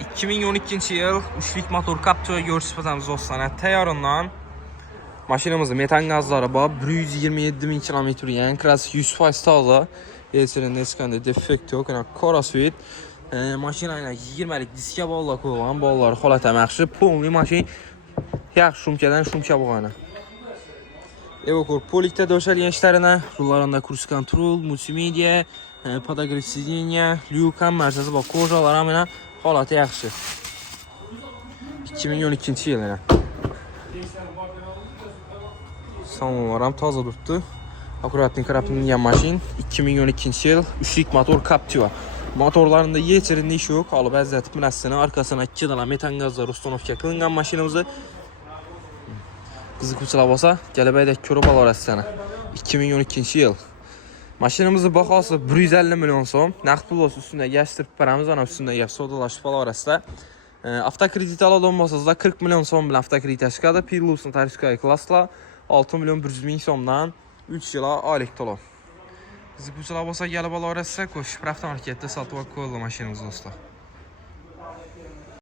2012 yıl 3'lük motor Captiva görüş patamiz dostlar. Tayyorundan maşinamızda metan gazları var. 127.000 km yani klasik 100% taze. Elçinin eskende defekt yok. Yani Cora Suite. Maşinayla 20'lik diske bağla koyulan. Bağları holatı yaxşı. Polni maşin. Yaxşı şumkadan şumka boğana. Evokor Polik'te döşelgen işlerine. Rullarında cruise control, multimedia, podagrev sidenya, lyukan merkezi bak. Kojalar amına holatı yaxşı. 2012 yıl yani. Samovaram taze durdu. Akuratın karapının yan maşin 2012 yıl 3'lük motor Captiva. Motorlarında yeterince iş yok. Alıp əzzətib minəsini arkasına 2 dana metan gazlar ustonovka kılıngan maşinimizi kızı kuçula basa gəlibəyədək körü balar əslənə 2012 yıl. Maşinimizin baxası 150 milyon som. Nəqd pul olsun üstündə gəzdirib paramız ana üstündə gəz sodalaşıb balar əslə. Avtokredit alan olmasazda 40 milyon som bilen avtokredit əşqadı. Pirlus'un tarifkayı klasla 6 milyon 100 bin somdan 3 yıla aylık tolu. Bizi kuçula basa gəlib balar əslə koşub avtomarketdə satıb koyuldu maşinimiz dostlar.